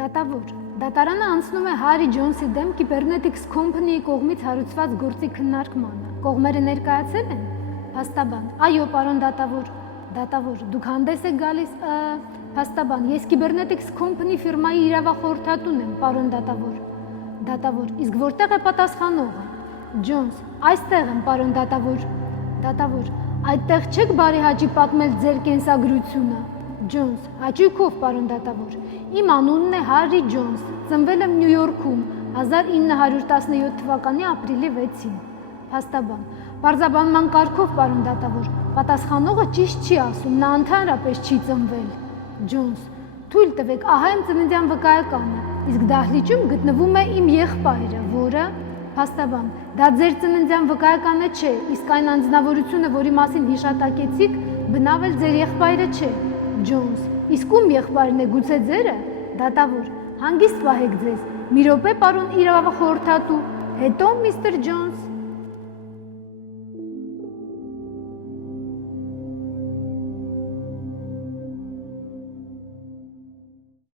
Դատավոր։ Դատարանը անցնում է Հարի Ջոնսի դեմ Kybernetics Company-ի կողմից հարուցված գործի քննարկմանը։ Կողմերը ներկայացել են։ Փաստաբան. Այո, պարոն դատավոր։ Դատավոր. Դուք հանդես եք գալիս։ Փաստաբան. Ես Kybernetics Company ֆիրմայի իրավախորհրդատուն եմ, պարոն դատավոր։ Դատավոր. Իսկ որտեղ է պատասխանողը։ Ջոնս. Այստեղ եմ, պարոն դատավոր։ Դատավոր. Այդտեղ չեք բարեհաճի պատմել ձեր կենսագրությունը։ Ջոնս. Հաճույքով, պարոն դատավոր։ Իմ անունն է Հարի Ջոնս, ծնվել եմ Նյու Յորքում 1917 թվականի ապրիլի 6-ին։ Փաստաբան. Պարզաբանման կարգով, պարոն դատավոր, պատասխանողը ճիշտ չի ասում, նա ընդհանրապես չի ծնվել։ Ջոնս. Թույլ տվեք, ահա իմ ծննդյան վկայականը, իսկ դահլիճում գտնվում է իմ եղբայրը, որը… Փաստաբան. Դա ձեր ծննդյան վկայականը չէ, իսկ այն անձնավորությունը, որի մասին հիշատակեցիք, բնավ էլ ձեր եղբայրը չէ։ Ջոնս. Իսկ ում եղբայրն է, գուցե ձերը։ Դատավոր. Հանգիստ պահեք ձեզ։ Մի րոպե, պարոն իրավախորհրդատու, հետո միստր Ջոնս։